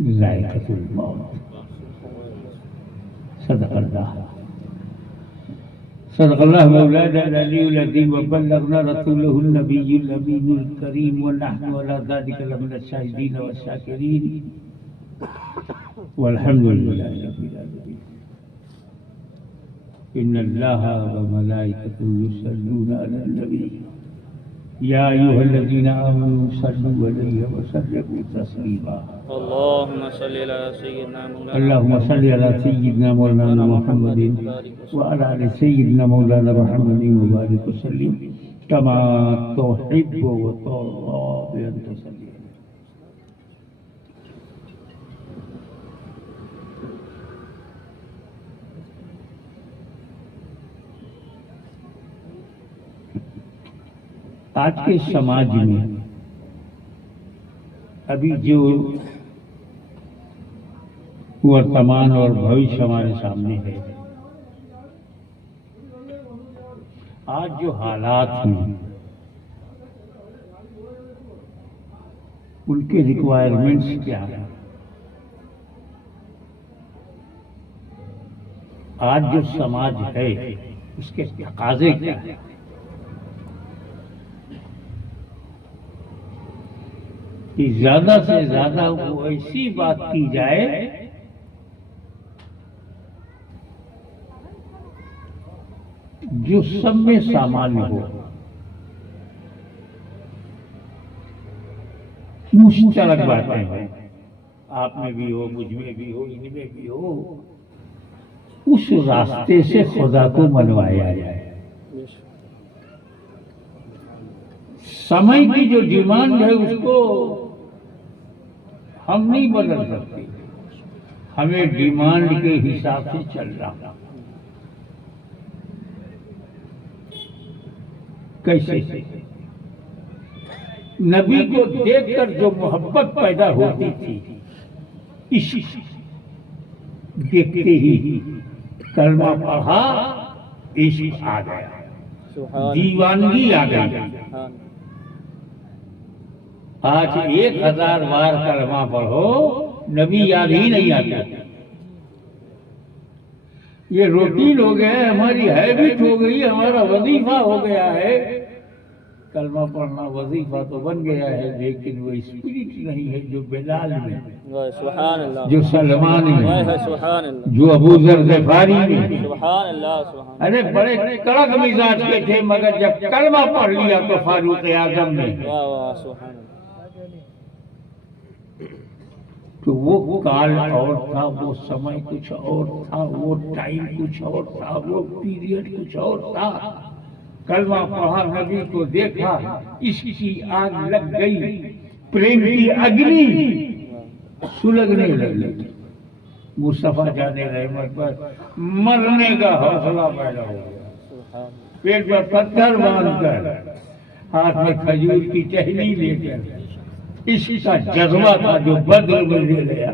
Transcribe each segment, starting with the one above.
ज़ाइक़तुल मौत। सदक़ल्लाह सदक़ल्लाह मौलाना अल-अलीयुल अज़ीम व बल्लगना रसूलहुन नबियुल अमीनुल करीम व नहनु अला ज़ालिका लमिनश शाहिदीन व शाकिरीन वल्हम्दुलिल्लाहि रब्बिल आलमीन। इन्नल्लाहा व मलाइकतहु युसल्लूना अलन नबी या अय्युहल्लज़ीना आमनू सल्लु अलैहि व सल्लिमू तस्लीमा। अल्लाहुम्मा सल्लि अला सय्यिदिना अल्लाहुम्मा सल्लि अला सय्यिदिना मौलाना मुहम्मदिन व अला आलि सय्यिदिना मौलाना मुहम्मदिन व बारिक व सल्लिम कमा तुहिब्बु व तुर्दा bi an tusalli। आज के समाज में अभी जो वर्तमान और भविष्य हमारे सामने है, आज जो हालात हैं उनके रिक्वायरमेंट्स क्या हैं, आज जो समाज है उसके तकाज़े क्या हैं, कि ज्यादा से ज्यादा वो ऐसी बात की जाए जो सब में सामान्य हो, मुश्तरक बातें हो, आप में भी हो, मुझ में भी हो, इनमें भी हो, उस रास्ते से खुदा को मनवाया जाए। समय की जो डिमांड है उसको हम नहीं बदल सकते, हमें डिमांड के हिसाब से चलना। कैसे? नबी को देखकर जो मोहब्बत पैदा होती थी, इश्क देखते ही कलमा पढ़ा, इश्क आ गया, दीवानगी आ गई। आज 1000 बार कलमा पढ़ो, नबी याद ही नहीं आता। ये रूटीन हो गया है, हमारी हैबिट हो गई, हमारा वजीफा हो गया है। कलमा पढ़ना वजीफा तो बन गया है, लेकिन वो स्पिरिट नहीं है जो बिलाल में, जो सलमान में, जो अबू ज़र ग़िफ़ारी में। अरे बड़े कड़क मिजाज के थे, मगर जब कलमा पढ़ लिया तो फारूक आज़म ने, तो वो काल और था, वो समय कुछ और था, वो टाइम कुछ और था, वो पीरियड कुछ और था। कलमा पढ़ा, नबी को देखा, इसकी आग लग गई, प्रेम की अग्नि सुलगने लगी। मुस्तफा जाने रहमत पर मरने का हौसला पैदा हो गया, पेट पर पत्थर बांधकर, हाथ में खजूर की टहनी लेकर, इसका जज्बा था जो बद्र में ले गया,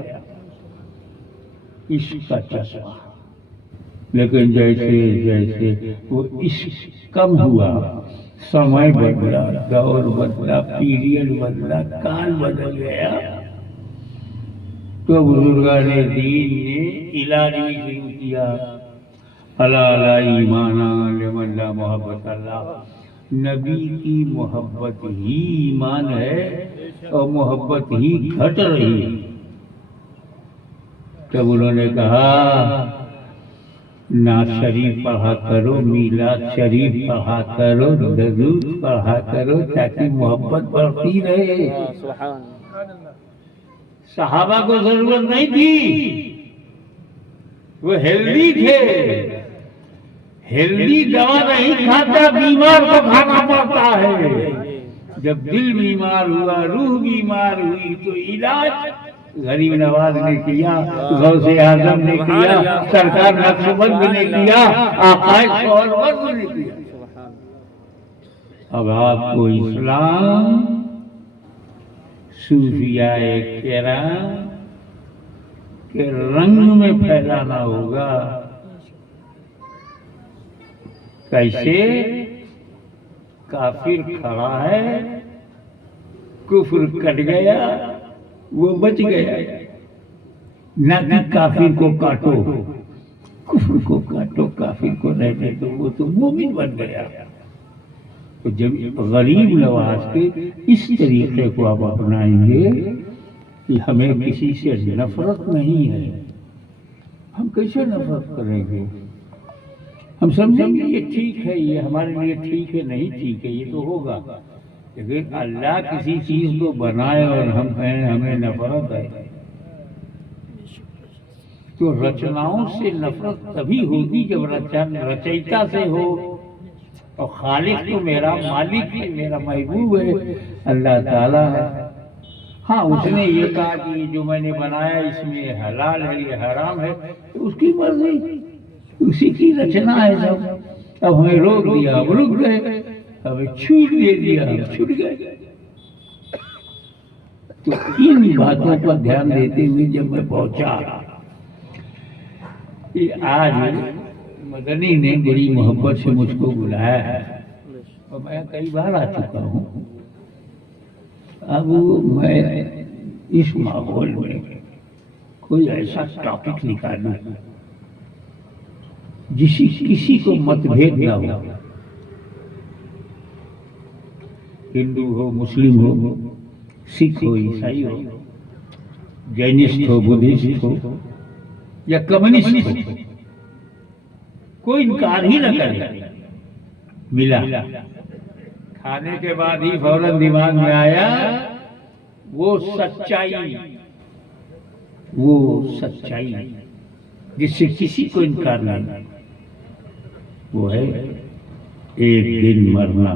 इसका जज्बा। लेकिन जैसे जैसे वो इश्क कम हुआ, समय बदला, दौर बदला, पीरियड बदला, काल बदल गया, तो बुजुर्गाने दीन ने इलाज भी शुरू किया। अला अला ईमाना लिमन ला मोहब्बत अल्लाह। नबी की मोहब्बत ही ईमान है और मोहब्बत ही घट रही है। तब उन्होंने कहा, नात शरीफ पढ़ा करो, मीलाद शरीफ पढ़ा करो, दरूद पढ़ा करो, ताकि मोहब्बत बढ़ती रहे। सहाबा को जरूरत नहीं थी, वो हेल्दी थे। हेल्दी दवा नहीं खाता, बीमार को खाना पड़ता है। जब दिल बीमार हुआ, रूह बीमार हुई, तो इलाज गरीब नवाज ने किया, गौसे आजम ने किया, सरकार नक्शबंद ने किया, आकाश सोहरवर्द ने किया। अब आपको इस्लाम सूफियाए किराम के रंग में फैलाना होगा। कैसे? काफिर खड़ा है, कुफ्र कट गया, वो बच गया, न कि काफिर को काटो, कुफ्र को काटो, काफिर को रहने दो, वो तो मोमिन बन गया। तो जब गरीब नवाज के इस तरीके को आप अपनाएंगे कि हमें किसी से नफरत नहीं है, हम कैसे नफरत करेंगे? हम समझेंगे ये ठीक है, ये हमारे लिए ठीक है, नहीं ठीक है, ये तो होगा। लेकिन अल्लाह किसी चीज को बनाए और हम कहें हमें नफरत है, तो रचनाओं से नफरत तभी होगी जब रचयिता से हो। और खालिक तो मेरा मालिक है, मेरा महबूब है, अल्लाह ताला है। हाँ, उसने ये कहा कि जो मैंने बनाया इसमें हलाल है, ये हराम है, तो उसकी मर्जी, उसी की रचना है सब। अब हमें रोक दिया, हम रुक गए, हमें छूट दे दिया, हम छूट गए। तो इन बातों पर ध्यान देते हुए जब मैं पहुंचा कि आज मदनी ने बड़ी मोहब्बत से मुझको बुलाया है और मैं कई बार आ चुका हूँ, अब मैं इस माहौल में कोई ऐसा टॉपिक निकालूं किसी को मतभेद ना हो, हिंदू हो, मुस्लिम हो, सिख हो, ईसाई हो, जैनिस्ट हो, बुद्धिस्ट हो या कम्युनिस्ट हो, कोई इनकार ही न करे। मिला, खाने के बाद ही फौरन दिमाग में आया वो सच्चाई जिससे किसी को इनकार नहीं, वो है एक दिन मरना,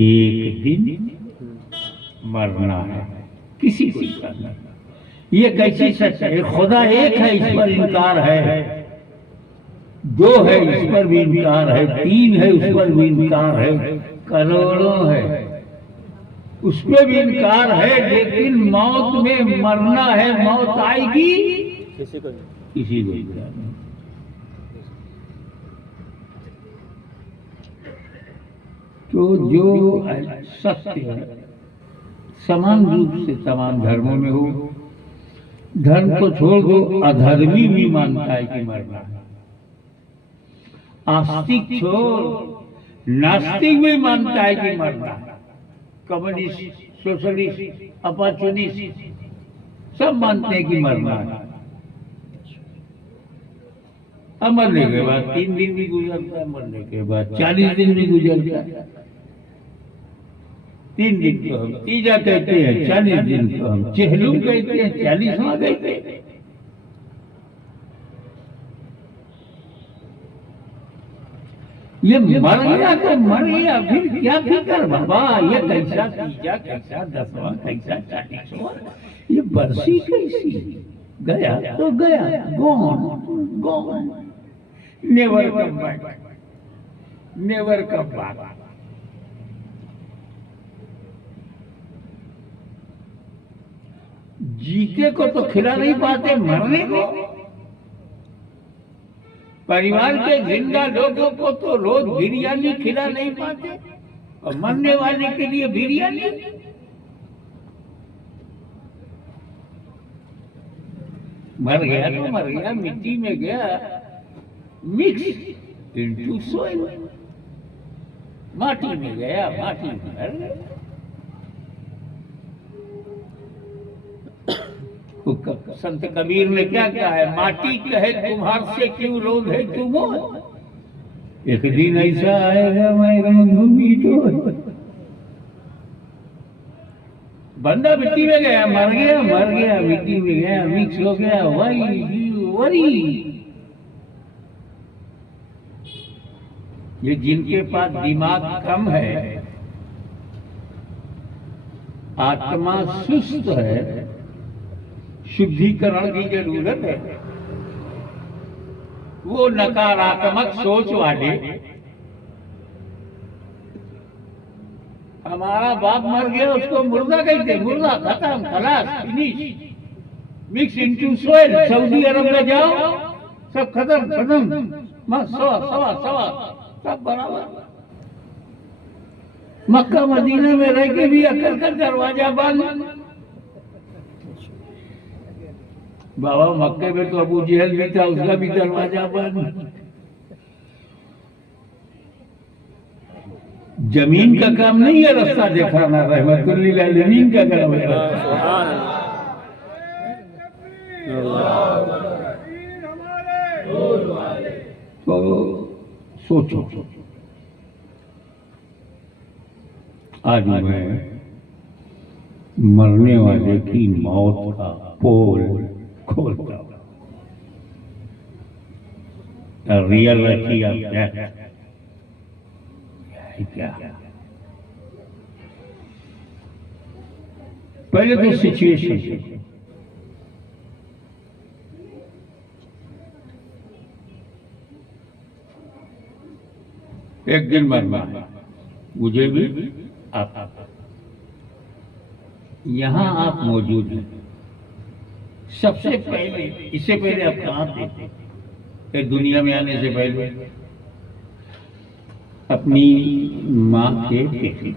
एक दिन मरना है, किसी को इनकार नहीं। ये कैसी सच है? खुदा एक है, इस पर इनकार है, दो है, इस पर भी इनकार है, तीन है, उस पर भी इनकार है, करोड़ों है, उस पर भी इनकार है, लेकिन मौत में मरना है, मौत आएगी किसी को इनकार नहीं। तो जो सत्य है समान रूप से तमाम धर्मों में हो, धर्म को छोड़ दो, अधर्मी भी मानता है कि मरना है। आस्तिक छोड़, नास्तिक भी मानता है कि मरना है। कम्युनिस्ट, सोशलिस्ट, अपॉर्चुनिस्ट सब मानते हैं कि मरना है। अब मरने के बाद 3 दिन भी गुजरता है, मरने के बाद 40 दिन भी गुजरता है। 3 दिन को हम तीजा कहते हैं, 40 दिन को हम चहलुम कहते हैं, 40वां कहते हैं। ये मर गया तो मर गया, फिर क्या फिकर बाबा? ये कैसा तीजा, कैसा 10वां, कैसा 40वां, ये बरसी कैसी? गया तो गया, gone, never come back, never come back. जीते को तो खिला नहीं पाते, मरने को, परिवार के जिंदा लोगों को तो रोज बिरयानी खिला नहीं पाते, और मरने वाले के लिए बिरयानी। मर गया तो मर गया, मिट्टी में गया, मिक्स इनटू सोइल, माटी में गया, माटी में मर गया। संत कबीर ने क्या कहा है? माटी कहे तुम्हार से क्यों रोग है तुम, एक दिन ऐसा आएगा मैं रंगूंगी तो। बंदा मिट्टी में गया, मर गया, मिट्टी में गया, मिक्स हो गया, वरी। ये जिनके पास दिमाग कम है, आत्मा सुस्त है, शुद्धिकरण की जरूरत है, वो नकारात्मक सोच वाले, हमारा बाप मर गया उसको मुर्दा कहते, मुर्दा खत्म, खलास, finish, mix into soil. Saudi Arab में जाओ, सब खत्म, सवा सब बराबर। मक्का मदीना में रह के भी अकल का दरवाजा बंद। बाबा मक्के में तो अबू जहल भी था, उसका भी दरवाजा बंद। जमीन का काम नहीं है रास्ता दिखाना, रहमतुल्लिल आलमीन का काम है। सुभान अल्लाह। तो सोचो, आज मैं मरने वाले की मौत का पोल खोलता हूं। रियलिटी ऑफ डेथ है क्या? पहले तो सिचुएशन, एक दिन मरना है मुझे भी, आप यहाँ आप मौजूद हैं। सबसे पहले, इससे पहले आप कहाँ थे? ये दुनिया में आने से पहले अपनी माँ के पेट में।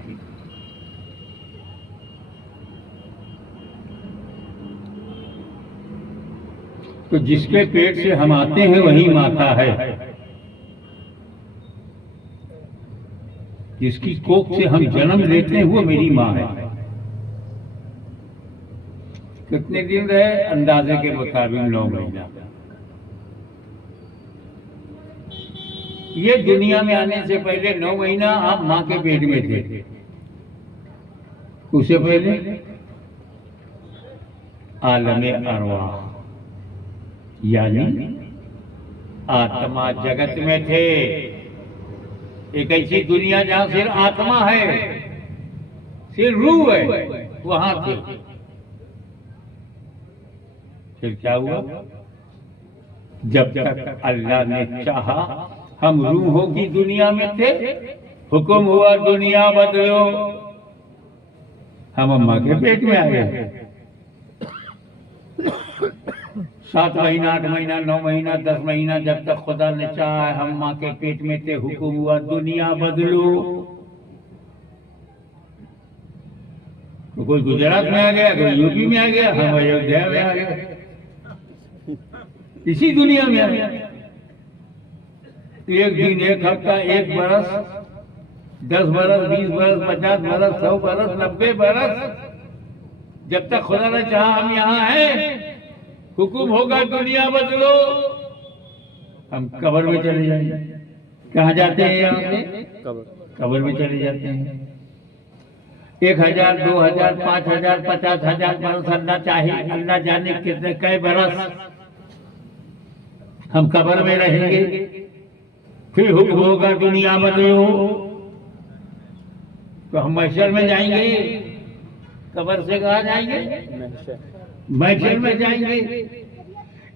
तो जिसके पेट से हम आते हैं वही माता है, जिसकी कोख से हम जन्म लेते हैं वो मेरी माँ है। कितने दिन रहे? अंदाजे के मुताबिक 9 महीना। ये दुनिया में आने से पहले 9 महीना आप माँ के पेट में थे। उससे पहले आलमे अरवाह यानी आत्मा जगत में थे। एक ऐसी दुनिया जहां सिर्फ आत्मा है, सिर्फ रूह है, वहां थे। फिर क्या हुआ? जब तक अल्लाह ने चाहा हम रूहों की दुनिया में थे, हुक्म हुआ दुनिया बदलो, हम अम्मा के पेट में आ गए। 7 महीना, 8 महीना, 9 महीना, 10 महीना, जब तक खुदा ने चाहा हम माँ के पेट में थे, हुक्म हुआ दुनिया बदलो। तो कोई गुजरात में आ गया, कोई यूपी में आ गया, हम अयोध्या में आ गए, इसी दुनिया में आ गया। एक दिन, एक हफ्ता, 1 बरस, 10 बरस, 20 बरस, 50 बरस, 100 बरस, 90 बरस, जब तक खुदा ने चाहा हम यहाँ हैं, हुक्म होगा दुनिया बदलो, हम कब्र में चले जाएंगे। कहाँ जाते हैं? यहाँ से कब्र में चले जाते हैं। 1000, 2000, 5000, 50,000 बरस, अल्लाह चाहे, अल्लाह जाने कितने कई बरस हम कब्र में रहेंगे। फिर हुक्म होगा दुनिया बदलो, तो हम महशर में जाएंगे। कब्र से कहाँ जाएंगे? महशर में जाएंगे।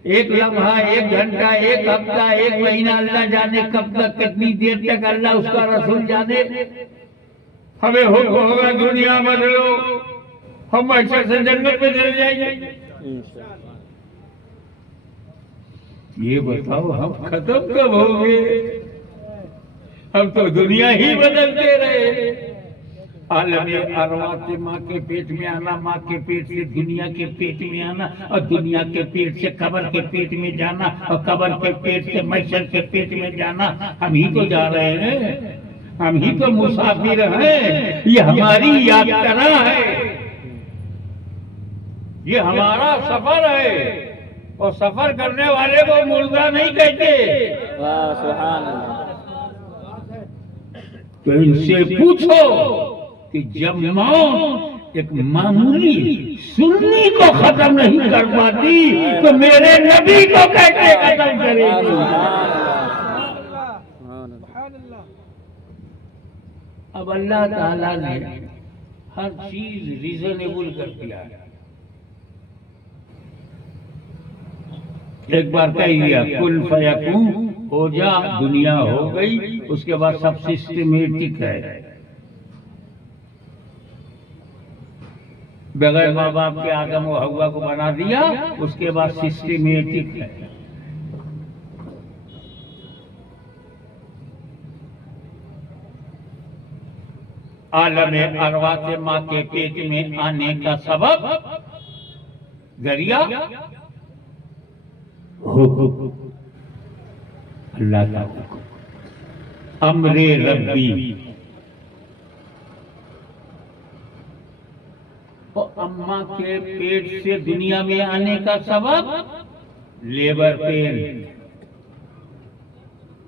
1 लम्हा, 1 घंटा, 1 हफ्ता, 1 महीना, अल्लाह जाने कब तक, कितनी देर तक, अल्लाह उसका रसूल जाने। हमें हुक्म होगा दुनिया बदलो, हम महशर से जन्नत में चले जाएंगे। ये बताओ हम खत्म कब होंगे? हम तो दुनिया ही बदलते रहे। आलमे अरवाह से माँ के पेट में आना, माँ के पेट से दुनिया के पेट में आना, और दुनिया के पेट से कब्र के पेट में जाना, और कब्र के पेट से महशर के पेट में जाना। हम ही तो जा रहे हैं, हम ही तो मुसाफिर हैं। ये हमारी यात्रा है, ये हमारा सफर है, और सफर करने वाले को मुर्दा नहीं कहते। वाह, सुभान अल्लाह। तो इनसे पूछो कि जब मौत एक मामूली सुन्नी को खत्म नहीं कर पाती, तो मेरे नबी को कैसे खत्म करेगी? अब अल्लाह ताला ने हर चीज रीजनेबल कर दिया है। एक बार कह दिया कुल फयकून, हो जा, दुनिया हो गई। उसके बाद सब सिस्टमेटिक है, बगैर माँ बाप के आदम और हव्वा को बना दिया, उसके बाद सिस्टमेटिक है। आलमे अरवा से माँ के पेट में आने का सबब जरिया हुक्म, अल्लाह का हुक्म, अमरे रब्बी। और अम्मा के पेट से दुनिया में आने का सबब लेबर पेन,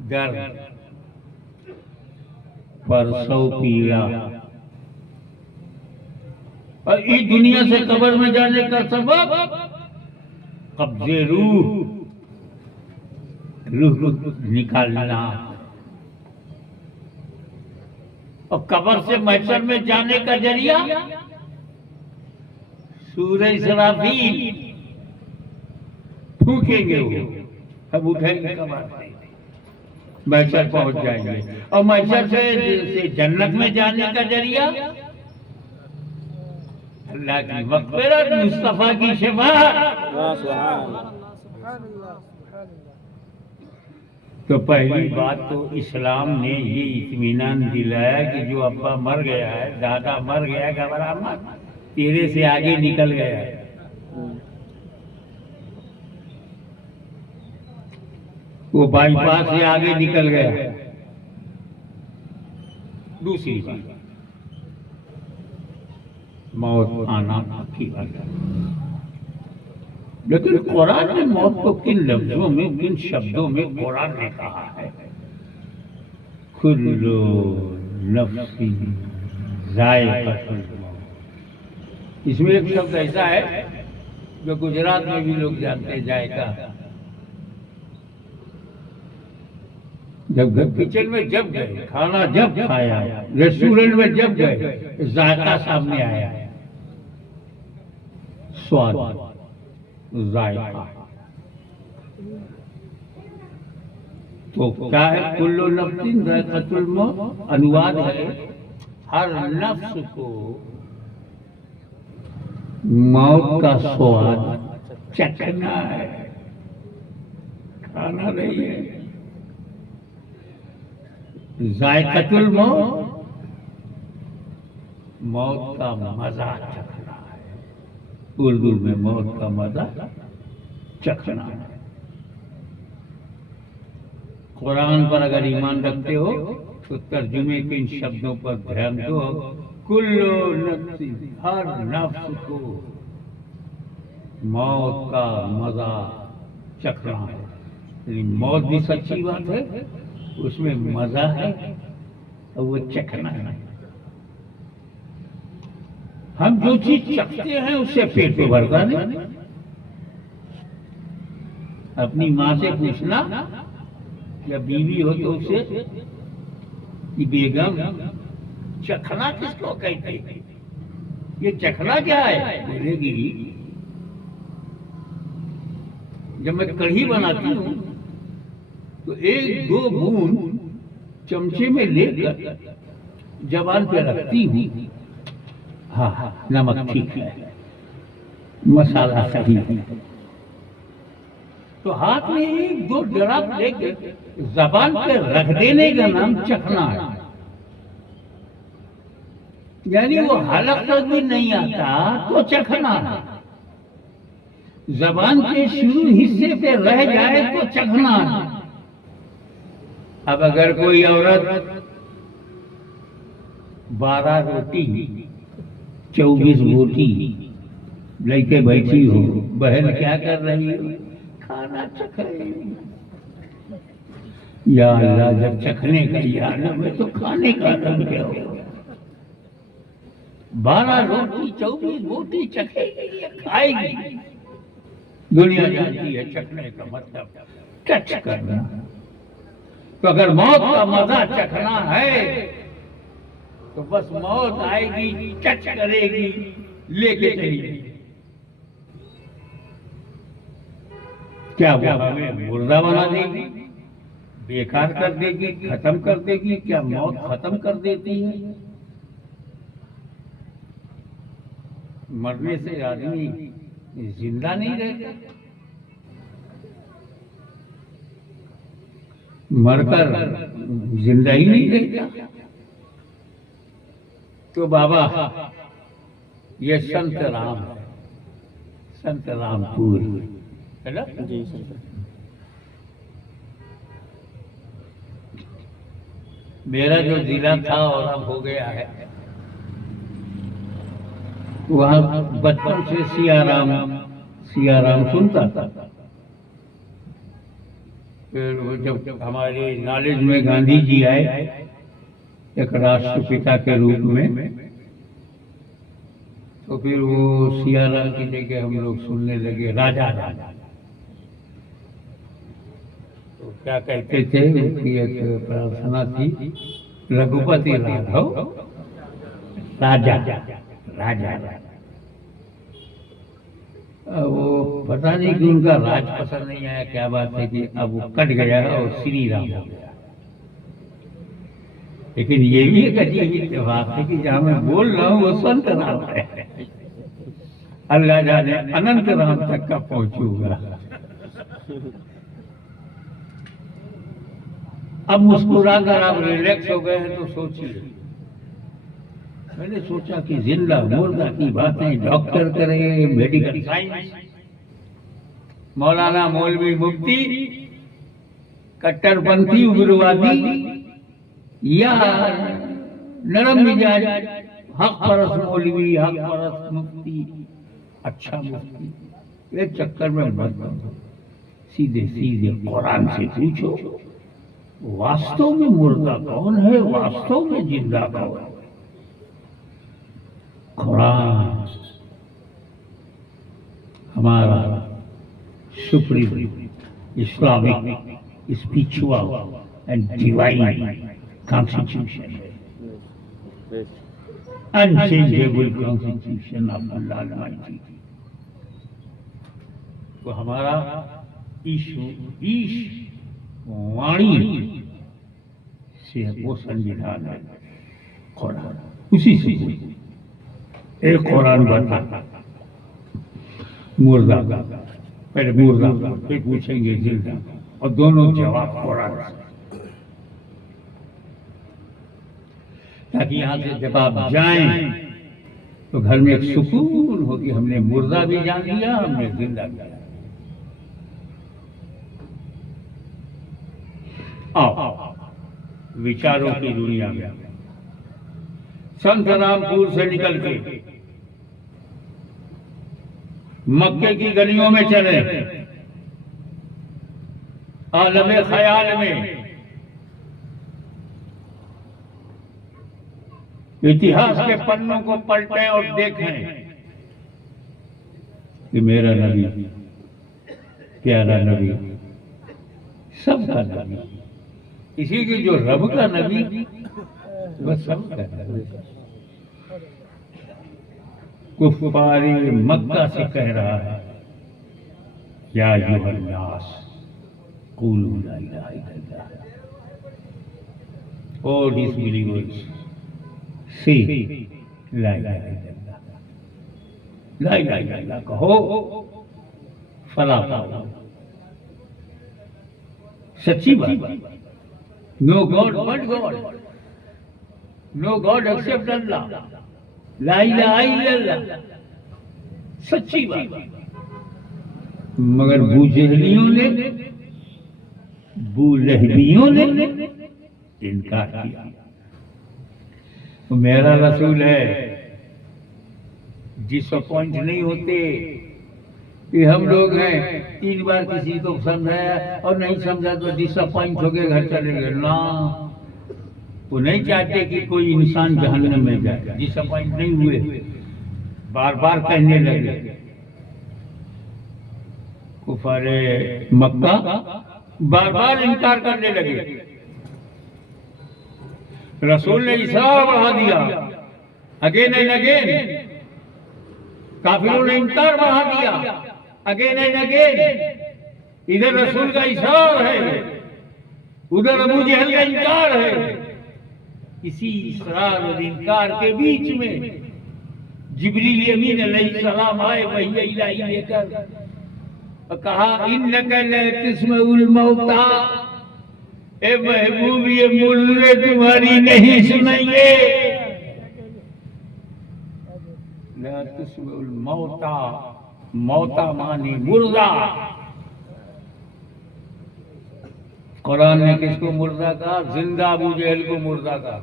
दर्द, प्रसव पीड़ा, और इस दुनिया से कब्र में जाने का सबब कब्जे रूह, रूह को निकालना। और कब्र से महशर में जाने का जरिया सूरज इसराफील फूकेंगे, वो अब उठेंगे कब्र से, महशर पहुंच जाएंगे। और महशर से जन्नत में जाने का जरिया अल्लाह की मग़फ़िरत, मुस्तफा की शफ़ाअत। वाह सुभान अल्लाह। तो पहली बात तो इस्लाम ने ये इत्मीनान दिलाया कि जो अब्बा मर गया है, दादा मर गया है, घबरा मत, तेरे से आगे निकल गया है। वो बाईपास से आगे निकल गया। दूसरी बात, मौत आना की बात है, लेकिन कुरान ने मौत को किन लफ्जों में, किन शब्दों में कुरान ने कहा है? कुल्लु नफ्सिन ज़ाइक़तुल मौत। इसमें एक शब्द ऐसा है जो गुजरात में भी लोग जानते हैं, जायका। जब किचन में जब गए, खाना जब खाया, रेस्टोरेंट में जब गए, जायका सामने आया, स्वाद, जायका। तो क्या है कुल्लु नफ्सिन ज़ाइक़तुल मौत? अनुवाद है हर नफ्स को मौत का स्वाद चखना है, खाना नहीं है। ज़ाइक़तुल मौत, मौत का मजा चखना है। उर्दू में मौत का मजा चखना है। कुरान पर अगर ईमान रखते हो तो तर्जुमे के इन शब्दों पर ध्यान दो। कुल्लु नफ्सिन, हर नफ्स को मौत का मजा चखना है। यानी मौत भी सच्ची बात है, उसमें मजा है और वो चखना है। हम जो चीज चखते हैं उससे पेट तो भरता नहीं। अपनी माँ से पूछना या बीवी हो तो उससे कि बेगम चखना किसको कहते हैं, ये चखना क्या है? बोलेगी जब मैं कढ़ी बनाती हूँ तो एक दो बूंद चमचे में लेकर जबान पे रखती हूँ, हाँ नमक ठीक है, मसाला सही है। तो हाथ में एक दो ड्रॉप लेकर जबान पे रख देने का नाम चखना है। यानी वो हलक तक भी नहीं आता तो चखना है। जबान के शुरू हिस्से पे रह जाए तो चखना है। अब अगर कोई औरत 12 रोटी 24 बोटी लेके बैठी हो, बहन क्या कर रही हो? खाना चख रही हो। या अल्लाह, जब चखने का याद में तो खाने का रंग क्या हो? 12 रोटी 24 बोटी चखेगी या खाएगी? दुनिया जानती है चखने का मतलब टच करना। तो अगर मौत का मजा चखना है तो बस मौत आएगी, टच करेगी, लेके चलेगी। क्या वो हमें मुर्दा बना देगी, बेकार कर देगी, खत्म कर देगी? क्या मौत खत्म कर देती है? मरने से आदमी जिंदा नहीं रहता, मरकर जिंदा ही नहीं रहता। तो बाबा ये संत राम, संत रामपुर है ना? जी सर। मेरा जो जिला था और अब हो गया है, वहाँ बचपन से सियाराम सुनता था। फिर वो जब हमारे नॉलेज में गांधी जी आए एक राष्ट्रपिता के रूप में, तो फिर वो सियाराम की जगह हम लोग सुनने लगे राजा राजा। तो क्या कहते थे, उनकी एक प्रार्थना थी, रघुपति राघव राजा राजा। वो पता नहीं कि उनका राज पसंद नहीं आया, क्या बात है कि अब वो कट गया और श्री राम हो गया। लेकिन ये भी एक अजीब बात है कि जहाँ मैं बोल रहा हूँ वो संत राम है। अल्लाह जाने अनंत राम तक का पहुंचूंगा। अब मुस्कुरा कर आप रिलैक्स हो गए हैं तो सोचिए, मैंने सोचा कि जिंदा मुर्दा की बातें डॉक्टर करेंगे, मेडिकल साइंस, मौलाना मौलवी मुफ्ती, कट्टरपंथी उग्रवादी या नरम मिजाज हक परस मौलवी, हक परस मुफ्ती, अच्छा मुफ्ती, ये चक्कर में मत बनो। सीधे सीधे कुरान से पूछो, वास्तव में मुर्दा कौन है, वास्तव में जिंदा कौन है। कुरान हमारा supreme Islamic spiritual and divine constitution है, unchangeable constitution of Allah almighty. तो हमारा ईश वाणी से वो संविधान है कुरान, उसी से एक कुरान बता मुर्दा, पहले मुर्दा फिर पूछेंगे जिंदा, और दोनों जवाब कुरान से, ताकि यहाँ से जब आप जाएं तो घर में एक सुकून हो कि हमने मुर्दा भी जान लिया, हमने जिंदा भी जान लिया। आओ विचारों की दुनिया में संत रामपुर से निकल के मक्के की गलियों में चले, आलमे ख्याल में इतिहास के पन्नों को पलटें और देखें कि मेरा नबी, प्यारा नबी, सबका नबी, इसी की जो रब का नबी वह सबका नबी, कुफारी मक्का से कह रहा है, या अय्युहन नास क़ूलू ला इलाहा इल्लल्लाह, ओ डिसबिलीवर्स से ला इलाहा इल्लल्लाह, ला इलाहा इल्लल्लाह कहो, फलाह पाओ। सच्ची बात, no god but God, no god except Allah, ला इलाहा इल्लल्लाह, सच्ची बात। मगर बूजहलियों ने, बूलहबियों ने इनकार किया। तो मेरा रसूल है, डिसअपॉइंट नहीं होते कि हम लोग हैं, 3 बार किसी को समझाया और नहीं समझा तो डिसअपॉइंट हो गए घर चले गए ना। वो नहीं चाहते कि कोई इंसान जहन्नम में जाए, डिसअपॉइंट नहीं हुए, बार बार कहने लगे। कुफारे मक्का बार बार इनकार करने लगे, रसूल ने इशारा बढ़ा दिया, अगेन एंड अगेन। काफिरों ने इनकार बढ़ा दिया, अगेन एंड अगेन। इधर रसूल का इशारा है, उधर अबू जहल का इनकार है। इसी इसरार और इनकार के बीच में जिब्रील अमीन अलैहिस्सलाम आए वही इलाही लेकर और कहा, इन्नका लतस्मउल मौता, ए महबूब ये मुर्दे तुम्हारी नहीं सुनेंगे। लतस्मउल मौता, मौता माने मुर्दा। कुरान ने किसको मुर्दा कहा? जिंदा अबू जहल को मुर्दा कहा।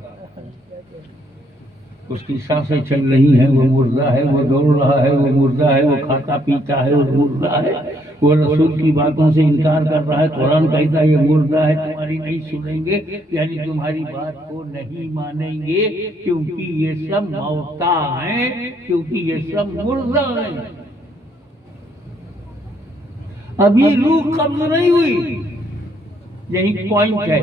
उसकी सांसें चल रही हैं, वो मुर्दा है, वो दौड़ रहा है, वो मुर्दा है, वो खाता पीता है, वो मुर्दा है, वो रसूल की बातों से इनकार कर रहा है। कुरान कहता है ये मुर्दा है, तुम्हारी नहीं सुनेंगे, यानी तुम्हारी बात को नहीं मानेंगे, क्योंकि ये सब मौता हैं, क्योंकि ये सब मुर्दा हैं। अभी रूह कब्ज नहीं हुई, यही पॉइंट है।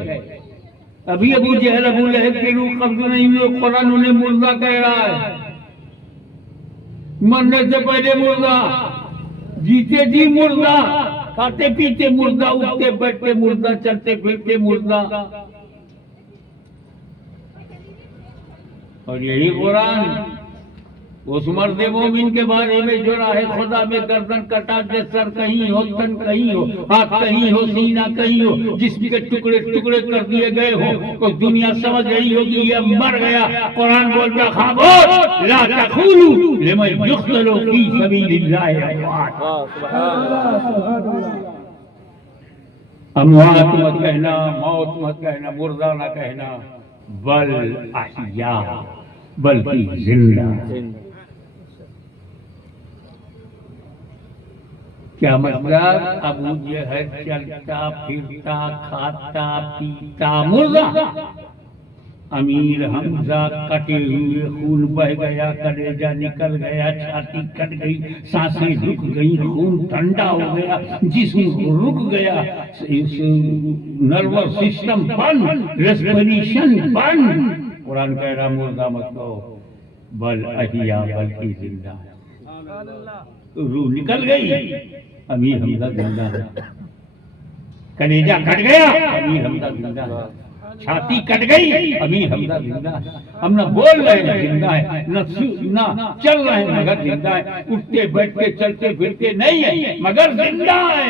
अभी अबू जहल अबू लहब की रूह कब्ज नहीं हुई, कुरान उन्हें मुर्दा कह रहा है। मरने से पहले मुर्दा, जीते जी मुर्दा, खाते पीते मुर्दा, उठते बैठते मुर्दा, चलते फिरते मुर्दा। और यही कुरान उस मर्द मोमिन के बारे में जो राह खुदा में गर्दन कटा दे, सर कहीं हो, तन कहीं हो, हाथ कहीं हो, सीना कहीं हो, जिसके टुकड़े टुकड़े कर दिए गए हो, तो दुनिया समझ रही होगी ये मर गया। कुरान बोलता खामोश, ला तक़ूलू लिमन युक़्तलू फी सबीलिल्लाहि अमवात। अमवात मत कहना, मौत मत कहना, मुर्दा न कहना, बल अहिया, बल्कि जिंदा। क्या मतलब? अबू जहल चलता फिरता खाता पीता मुर्दा, अमीर हमजा कटे हुए, खून बह गया, कलेजा निकल गया, छाती कट गई, सांसें रुक गई, खून ठंडा हो गया, जिस्म रुक गया, नर्वस सिस्टम बंद, रेस्पिरेशन बंद। कुरान कह रहा मुर्दा मत कहो, बल अहिया, बल्कि जिंदा। रूह निकल गई, अमीर हमजा जिंदा है। कलेजा कट गया, अमीर हमजा जिंदा है। छाती कट गई, अमीर हमजा जिंदा है। हम न बोल रहे हैं जिंदा है, न चल रहे हैं मगर जिंदा है, उठते बैठते चलते फिरते नहीं है मगर जिंदा है।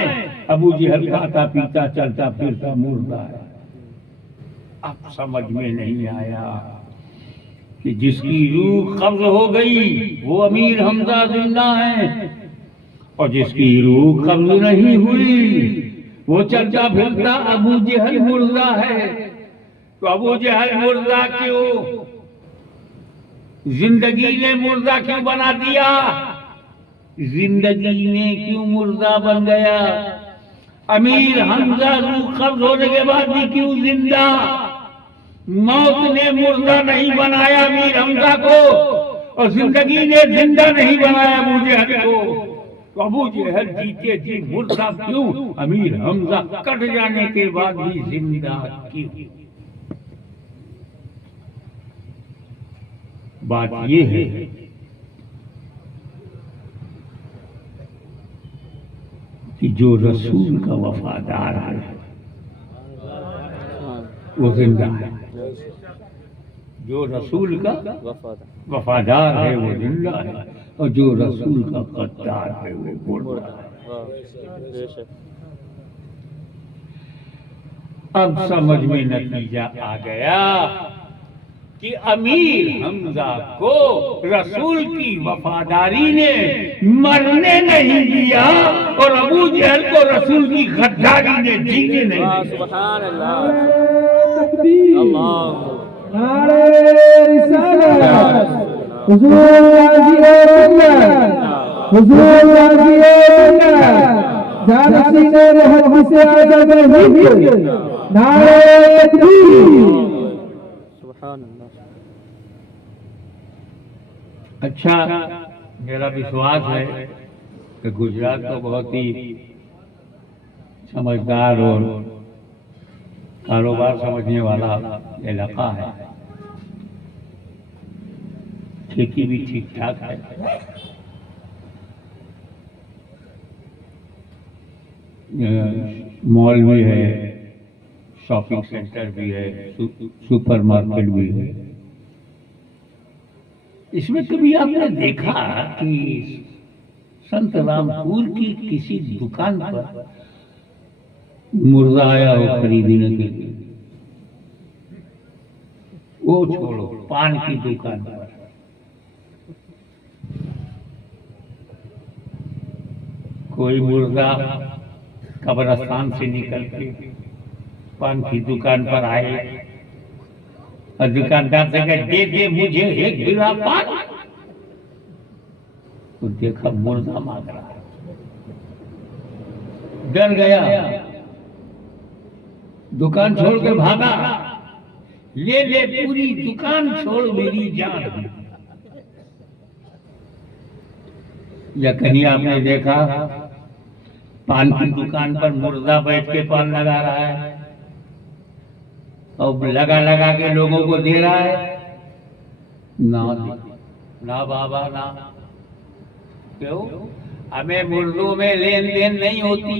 अबू जहल खाता पीता चलता फिरता मुर्दा है। अब समझ में नहीं आया कि जिसकी रूह कब्ज हो गई वो अमीर हमजा जिंदा है, और जिसकी रूह कब्ज नहीं हुई वो चलता फिरता अबू जहल मुर्दा है। तो अबू जहल मुर्दा क्यों? जिंदगी ने मुर्दा क्यों बना दिया? जिंदगी ने क्यों मुर्दा बन गया? अमीर हमजा रूह कब्ज होने के बाद भी क्यों जिंदा? मौत ने मुर्दा नहीं बनाया अमीर हमजा को, और जिंदगी ने जिंदा नहीं बनाया अबू जहल को। तो अबू जहल जीते जी मुर्दा क्यों? अमीर हमजा कट जाने के बाद भी जिंदा क्यों? बात ये है कि जो रसूल का वफादार है वो जिंदा है, जो रसूल का वफादार है वो जिंदा है, और जो रसूल का गद्दार है वो मुर्दा है। अब समझ में नतीजा आ गया कि अमीर हमजा को रसूल की वफादारी ने मरने नहीं दिया, और अबू जहल को रसूल की गद्दारी ने जीने नहीं दिया। सुभान अल्लाह, नारे रिसालत, हुजूर गाज़ी मिल्लत, हुजूर गाज़ी मिल्लत, जानशीन मुहद्दिस आज़म हिंद, नारे तकबीर। सुभान अल्लाह। अच्छा, मेरा विश्वास है कि गुजरात तो बहुत ही समझदार और कारोबार समझने वाला इलाका है, खेती भी ठीक ठाक है, मॉल भी है, शॉपिंग सेंटर भी है, सुपर मार्केट भी है। इसमें कभी आपने देखा कि संत रामपुर की किसी दुकान पर मुर्दा आया हो खरीदने के लिए? वो छोड़ो, पान की दुकान पर कोई मुर्दा कब्रिस्तान से निकल के पान की दुकान पर आए और दुकानदार से कहे दे दे मुझे एक गिरा पान। तो देखा मुर्दा मांग रहा है, डर गया, दुकान छोड़ के भागा। ले ले पूरी दुकान छोड़ मेरी जान। या कहीं आपने देखा पान की दुकान पर मुर्दा बैठ के पान लगा रहा है और लगा लगा के लोगों को दे रहा है? ना ना बाबा ना। क्यों? हमें मुर्दों में लेन देन नहीं होती।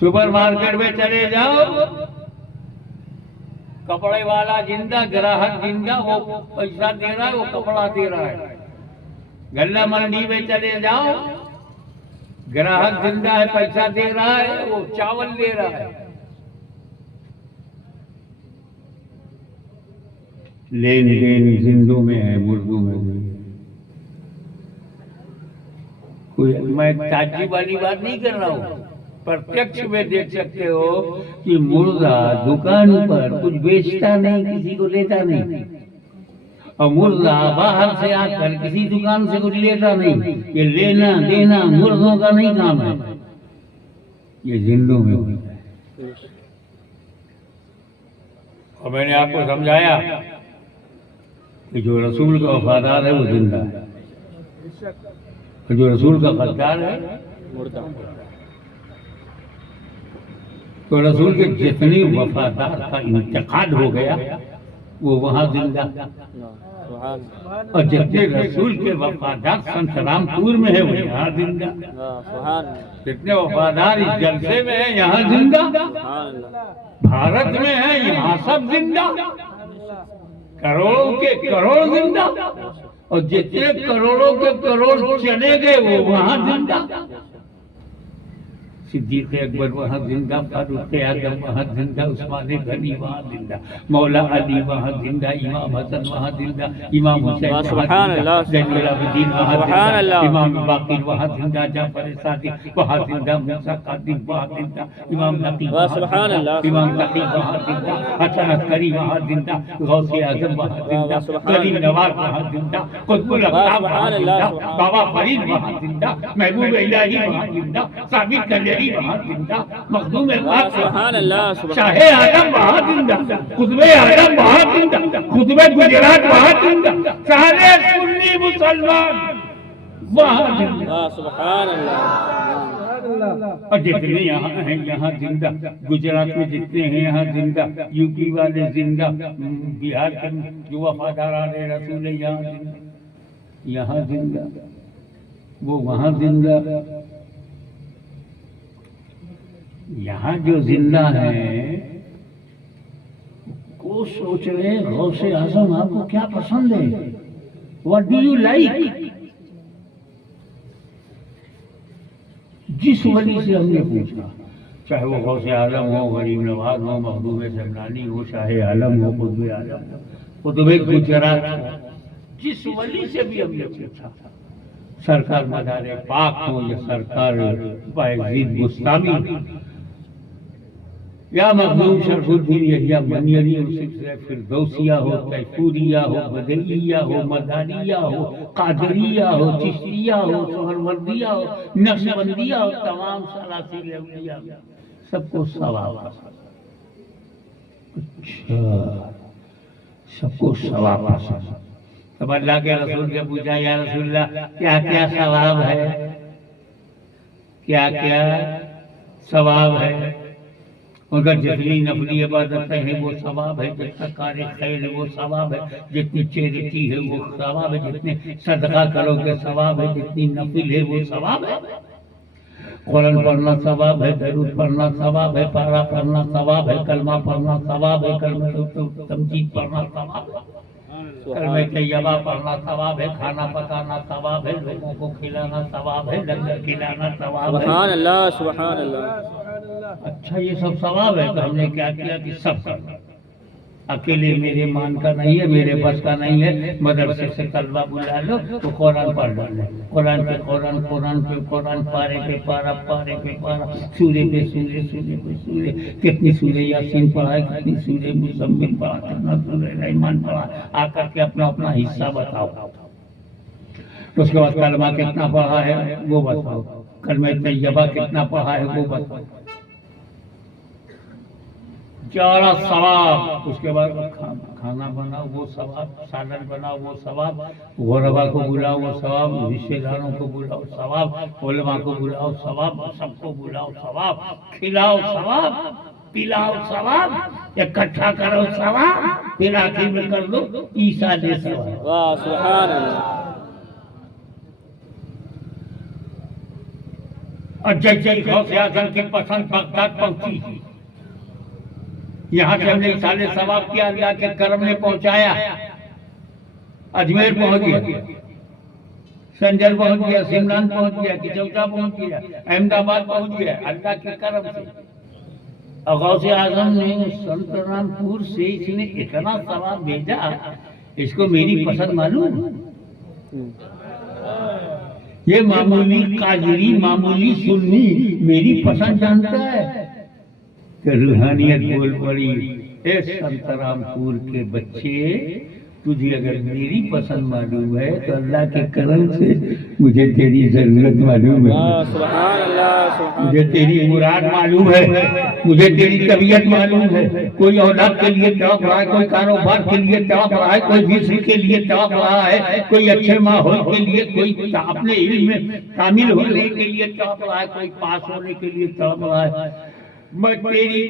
सुपरमार्केट में चले जाओ, कपड़े वाला जिंदा, ग्राहक जिंदा, वो पैसा दे रहा है, वो कपड़ा दे रहा है। गल्ला मंडी में चले जाओ, ग्राहक जिंदा है, पैसा दे रहा है, वो चावल दे रहा है। लेन देन जिंदों में है, मुर्दों में नहीं। कोई मैं ताज्जुब वाली बात नहीं कर रहा हूँ, प्रत्यक्ष में देख सकते हो कि मुर्दा दुकान पर कुछ बेचता नहीं, किसी को लेता नहीं, और मुर्दा बाहर से आकर किसी दुकान से कुछ लेता नहीं। ये लेना देना मुर्दों का नहीं काम है, ये जिंदों में होता है। और मैंने आपको समझाया कि जो रसूल का वफादार है वो जिंदा है, और जो रसूल का गद्दार है मुर्दा। तो रसूल के जितने वफादार का इंतकाल हो गया वो वहां जिंदा, और जितने रसूल के वफादार संत रामपुर में है वो यहाँ जिंदा। जितने वफादार इस जलसे में है यहाँ जिंदा, भारत में है यहाँ सब जिंदा, करोड़ों के करोड़ जिंदा, और जितने करोड़ों के करोड़ चले गए वो वहां जिंदा। सिद्दीक़ अकबर वहाँ जिंदा, फारूक आज़म वहाँ जिंदा, उस्मान गनी वहाँ जिंदा, मौला अली वहाँ जिंदा, इमाम हसन वहाँ जिंदा, इमाम हुसैन वहाँ जिंदा, ज़ैनुल आबिदीन वहाँ जिंदा, इमाम बाक़िर वहाँ जिंदा, जाफ़र सादिक़ वहाँ जिंदा, मूसा काज़िम वहाँ जिंदा, इमाम नक़ी वहाँ जिंदा, इमाम तक़ी वहाँ जिंदा, हसन अस्करी वहाँ जिंदा, गौसे आज़म वहाँ जिंदा, करीम नवाज़ वहाँ जिंदा, कुतुबुल अक़ताब वहाँ जिंदा, बाबा फरीद वहाँ जिंदा, महबूब इलाही वहाँ जिंदा, साबित कलेरी वहाँ जिंदा, मखदूम शाहे आलम वहाँ जिंदा, खुतबे आलम वहाँ जिंदा, खुतबे गुजरात वहाँ जिंदा, सारे सुन्नी मुसलमान वहाँ जिंदा। सुभान अल्लाह। और जितने यहाँ हैं यहाँ जिंदा, गुजरात में जितने हैं यहाँ जिंदा, यूपी वाले जिंदा, बिहार के जो वफादार आले रसूल यहाँ जिंदा, यहाँ जिंदा, वो वहाँ जिंदा। यहाँ जो जिंदा है वो सोच रहे हैं गौसे आज़म आपको क्या पसंद है, व्हाट डू यू लाइक। जिस वली से हमने पूछा, चाहे वो गौसे आज़म हो, गरीब नवाज हो, मखदूम जमनानी हो, शाहे आलम हो, कुतुब आलम हो, कुतुब गुजरात हो, जिस वली से भी हमने पूछा, सरकार मदार पाक हो या सरकार बायजीद बुस्तामी या मखदूम शरफुद्दीन या मनियरी सिलसिला फिरदौसिया हो, तैफूरिया हो, बदरिया हो, मदानिया हो, कादरिया हो, चिश्तिया हो, सोहरवर्दिया हो, नक्शबंदिया हो, तमाम सलासिल औलिया सबको सवाब। अच्छा, सबको सवाब पसंद। तब अल्लाह के रसूल से पूछा, या रसूलल्लाह क्या क्या सवाब है, क्या क्या सवाब है। मगर जितनी नफली इबादतें हैं वो सवाब है, जितना कार्य खैर है वो सवाब है, जितनी चैरिटी है वो सवाब है, जितने सदका करोगे सवाब है, जितनी नफिल है वो सवाब है। कुरान पढ़ना सवाब है, दरूद पढ़ना सवाब है, पारा पढ़ना सवाब है, कलमा पढ़ना सवाब है, कलमा तमजीद पढ़ना सवाब है, कलमे तैयबा पढ़ना सवाब है, खाना पकाना सवाब है, लोगों को खिलाना सवाब है, लंगर खिलाना सवाब है। सुभान अल्लाह, सुभान अल्लाह। अच्छा, ये सब सवाब है, तो हमने क्या किया कि सब करना। अकेले मेरे मान का नहीं है, मेरे बस का नहीं है। मदरसे से तलबा बुला लो तो कुरान पढ़ लो, कुरान पे कुरान, कुरान पे कुरान, पारे पे पारा, पारे पे पारा, सूरे पे सूरे, सूरे पे सूरे। कितनी सूरे यासीन पढ़ा है, कितनी सूरे मुज़म्मिल पढ़ा, कितना सूरे रहमान पढ़ा। आकर के अपना अपना हिस्सा बताओ। उसके बाद कलमा कितना पढ़ा है वो बताओ, कलमा तैयबा कितना पढ़ा है वो बताओ। 11 सवाब। उसके बाद खाना बनाओ वो सवाब, सालन बनाओ वो सवाब, गुरबा को बुलाओ वो सवाब, रिश्तेदारों को बुलाओ सवाब, उलमा को बुलाओ सवाब, सबको बुलाओ सवाब, खिलाओ सवाब, पिलाओ सवाब, इकट्ठा करो सवाब, फिर आखिर में कर दो ईसा दे सवाब। वाह सुभान अल्लाह। और जैसे गौसे आजम की पसंद बगदाद पहुंची, यहाँ से हमने साले सवाब किया, अल्लाह के करम में पहुंचाया। अजमेर पहुंच गया, संजर पहुंच गया, सिमरान पहुंच गया, किचौटा पहुंच गया, अहमदाबाद पहुंच गया, अल्लाह के करम से। और गौसे आजम ने संत रामपुर से इसने इतना सवाब भेजा, इसको मेरी पसंद मालूम। ये मामूली काजरी, मामूली सुन्नी मेरी पसंद जानता है कि रूहानियत बोल पड़ी। ए संतरामपुर के बच्चे, तुझे अगर मेरी पसंद मालूम है तो अल्लाह के करम से मुझे तेरी जरूरत मालूम है, वाह सुभान अल्लाह सुभान। मुझे तेरी मुराद मालूम है, मुझे तेरी तबीयत मालूम है। कोई औलाद के लिए तड़प रहा है, कोई कारोबार के लिए तड़प रहा है, कोई बिजली के लिए तड़प रहा है, कोई अच्छे माहौल के लिए, कोई अपने इल्म में कामिल होने के लिए तड़प रहा है, कोई पास होने के लिए तड़प रहा है। मैं तेरी,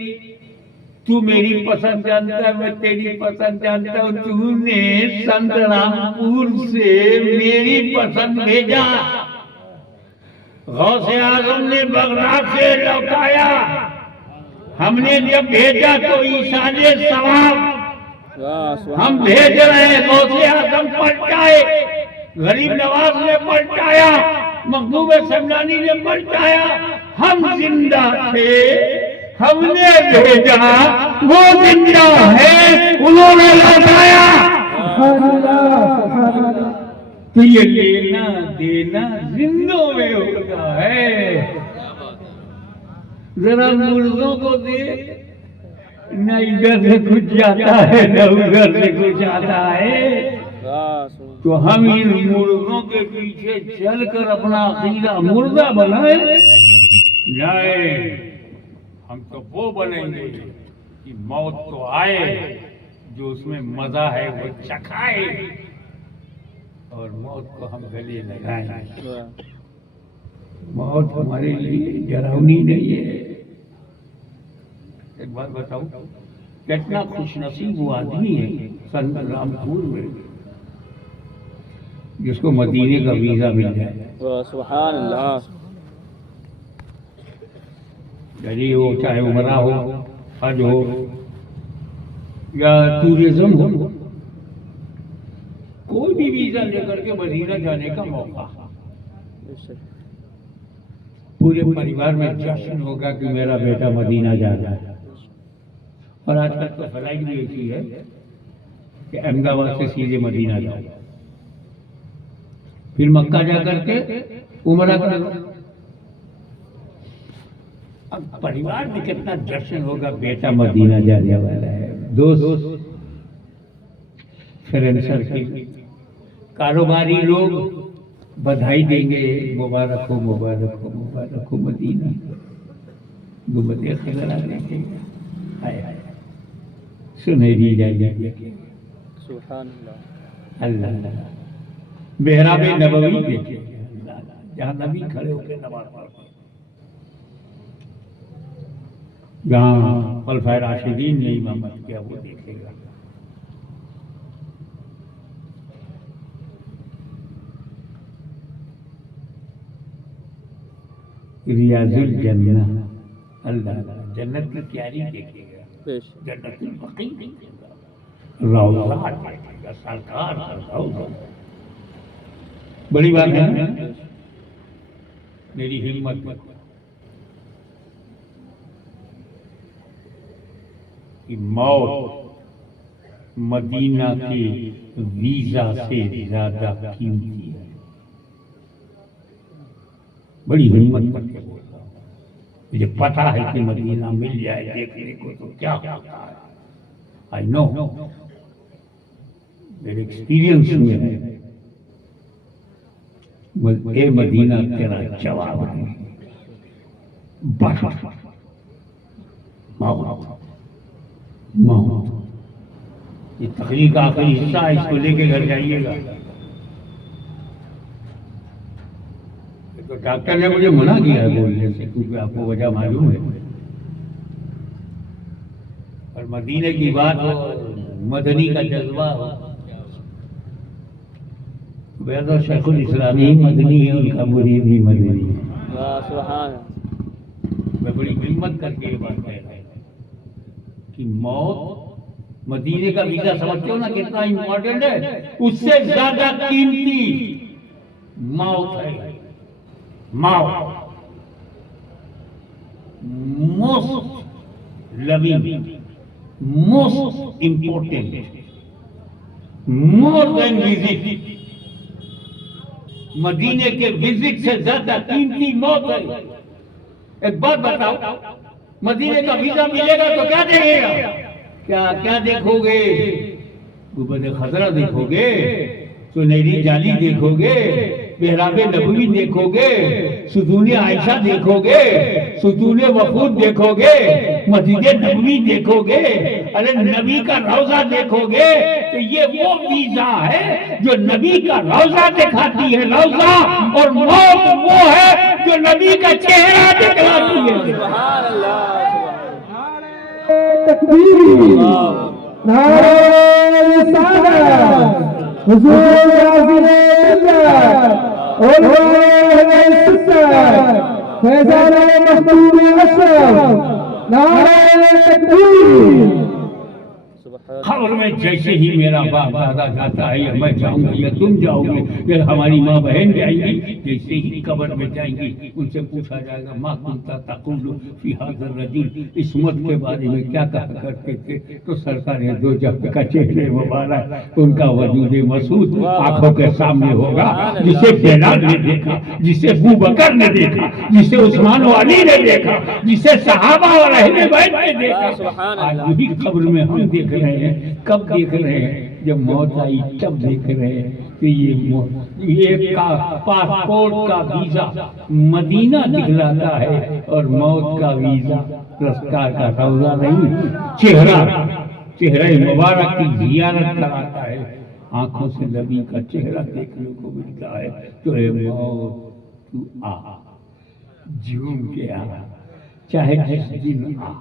तू मेरी पसंद जानता है, मैं तेरी पसंद जानता हूँ। तूने संतरामपुर से मेरी पसंद भेजा, गौसे आजम ने बगदाद से लौटाया। हमने जब भेजा तो ईसा ने सवाब, वाह सुभान। हम भेज रहे हैं। गौसे आजम पलटाए, गरीब नवाज ने पलटाया, महबूब समदानी ने पलटाया। हम जिंदा थे, हमने भेजा, वो जिंदा है, उन्होंने लौटाया। तो ये लेना देना जिंदों में होता है। जरा मुर्दों को देख, न इधर से कुछ जाता है न उधर से कुछ आता है। वाह सुभान। तो हम इन मुर्दों के पीछे चलकर अपना अकीदा मुर्दा बनाए जाए। हम तो वो बनेंगे कि मौत तो आए, जो उसमें मजा है वो चखाए, और मौत को हम गले लगाएं। वाह। मौत हमारे लिए डरावनी नहीं है। एक बात बताऊं, कितना खुशनसीब वो आदमी है संत रामपुर में जिसको मदीने का वीजा मिल जाए। वाह सुभान अल्लाह। यदि हो, चाहे उमरा हो, हज हो या टूरिज्म हो, कोई भी वीजा लेकर के मदीना जाने का मौका, पूरे परिवार में जश्न होगा कि मेरा बेटा मदीना जा रहा है। और आजकल तो फ्लाइट भी ऐसी है कि अहमदाबाद से सीधे मदीना जाओ, फिर मक्का जा करके उमरा कर लो। अब परिवार में कितना जश्न होगा, बेटा मदीना जाने वाला है। दोस्त, फ्रेंड सर्किल, कारोबारी लोग बधाई देंगे, मुबारक हो, मुबारक हो, मुबारक हो मदीना। गुम्बदे खिला देंगे, हाय हाय सुनहरी जाएगी। सुभान अल्लाह। अल्लाह मेहराबे नबवी देखेंगे, जहाँ नबी खड़े होकर नमाज पढ़ते, जहाँ खुलफाए राशिदीन ने इमामत किया वो देखेगा। रियाजुल जन्नह, अल्लाह जन्नत की क्यारी देखेगा, जन्नतुल बकी देखेगा, रौज़ा देखेगा, सरकार का रौज़ा। बड़ी बात है ना? मेरी हिम्मत कि मौत मदीना के वीजा से ज्यादा कीमती है। बड़ी हिम्मत करके बोलता हूँ, मुझे पता है कि मदीना मिल जाए देखने को तो क्या होता है। आई नो, मेरे एक्सपीरियंस में है। ए मदीना तेरा जवाब है, मौत मौत। ये तकरीर का आखिरी हिस्सा है, इसको लेके घर जाइएगा। तो डॉक्टर ने मुझे मना किया है बोलने से, क्योंकि आपको वजह मालूम है। और मदीने की बात हो, मदनी का जज्बा हो, वैसे शेखुल इस्लामी मदनी है, उनका मुरीद भी मदनी है। वाह सुभान। मैं बड़ी हिम्मत करके ये बात कह रहा हूं कि मौत, मदीने का वीजा समझते हो ना कितना इंपॉर्टेंट है, उससे ज्यादा कीमती मौत है। मौत most loving, most important, more than visit. मदीने के विजिट से ज्यादा कीमती मौत है। एक बात बताओ, मदीने का वीजा मिलेगा तो क्या देखेगा? क्या क्या देखोगे? गुबद खजरा देखोगे, सुनहरी जाली देखोगे, मेहराबे नबवी देखोगे, सुजूने आयशा देखोगे, सुजूने वफूद देखोगे, मस्जिद नबवी देखोगे, अरे नबी का रौजा देखोगे। तो ये वो वीजा है जो नबी का रौजा दिखाती है, रौजा। और मौत वो है जो नबी का चेहरा दिखलाती है। सुभान अल्लाह। तकबीर, नारे रिसालत, हुजूर गाज़ी मिल्लत, उलमाए सुन्नत, फैज़ान महमूद अशरफ, नारे तकबीर। खबर में जैसे ही मेरा बाप दादा जाता है, या मैं जाऊंगा या तुम जाओगे या हमारी माँ बहन जाएंगी, जैसे ही कब्र में जाएंगी उनसे पूछा जाएगा, माँ कुंता तक़ूलु फ़ी हाज़ा रजुल, इस मर्द के बारे में क्या कहा करते थे? तो सरकार है दो जब का चेहरे मुबारक, उनका वजूद मसूद आंखों के सामने होगा, जिसे बिलाल ने देखा, जिसे अबू बकर ने देखा, जिसे उस्मान वाली ने देखा, जिसे सहाबा और अहले बैत ने देखा। आज वही कब्र में हम देख रहे हैं। कब देख रहे हैं? जब मौत आई तब देख रहे हैं। तो ये का पासपोर्ट का वीजा मदीना दिखलाता है, और मौत का वीजा रफ्तार का रौजा नहीं, चेहरे मुबारक की जियारत कराता है। आंखों से नबी का चेहरा देखने को मिलता है। तो ए मौत तू आ, झूम के आ, चाहे जिस दिन आ,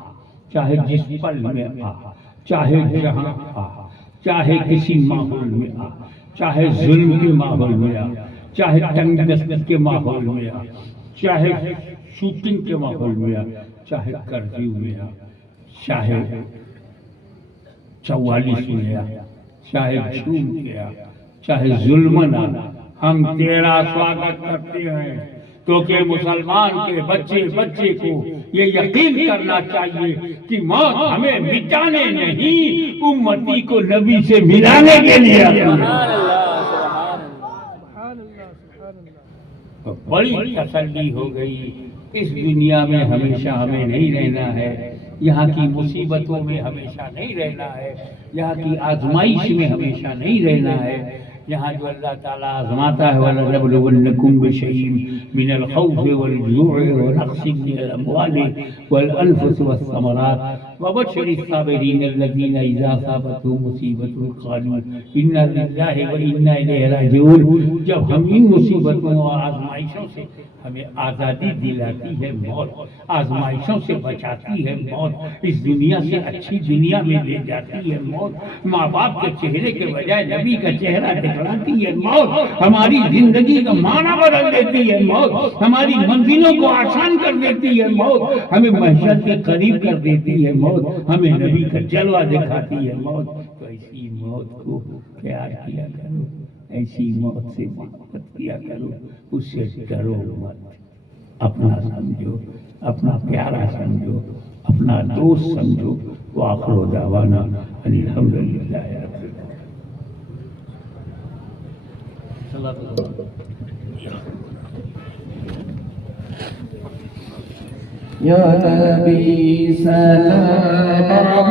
चाहे जिस पल में आ, चाहे जहां आ, चाहे किसी माहौल में आ, चाहे जुल्म के माहौल में आ, चाहे तंगदस्ती के माहौल में आ, चाहे शूटिंग के माहौल में आ, चाहे कर्फ्यू में आ, चाहे 44 में आ, चाहे झूम के आ, चाहे जुल्मन आ, हम तेरा स्वागत करते हैं। तो के मुसलमान के बच्चे बच्चे को ये यकीन करना चाहिए कि मौत हमें मिटाने नहीं, उम्मती को नबी से मिलाने के लिए आती है। तो बड़ी तसल्ली हो गई, इस दुनिया में हमेशा हमें नहीं रहना है, यहाँ की मुसीबतों में हमेशा नहीं रहना है, यहाँ की आजमाइश में हमेशा नहीं रहना है। यहाँ जो अल्लाह ताला आजमाता है, वलनबलुवन्नकुम बिशैइन मिनल खौफि वल जू'i व नक़्सिन मिनल अमवालि वल अनफुसि वस्समरात वबश्शिरिस साबिरीन अल्लज़ीना इज़ा असाबतहुम मुसीबतुन क़ालू इन्ना लिल्लाहि व इन्ना इलैहि राजिऊन। जब हम इन मुसीबतों और आजमाइशों से हमें आज़ादी दिलाती है मौत, आजमाइशों से बचाती है मौत, इस दुनिया से अच्छी दुनिया में ले जाती है मौत, माँ बाप के चेहरे के बजाय नबी का चेहरा दिखलाती है मौत, हमारी जिंदगी का माना बदल देती है मौत, हमारी मंजिलों को आसान कर देती है मौत, हमें महशर के करीब कर देती है मौत, हमें नबी का जलवा दिखाती है मौत। तो ऐसी मौत को प्यार किया करो, ऐसी मौत से मोहब्बत किया करो, उससे डरो मत, अपना समझो, अपना प्यारा समझो, अपना दोस्त समझो। वाखिर दावाना अनिल हम्दुलिल्लाह। या नबी सलाम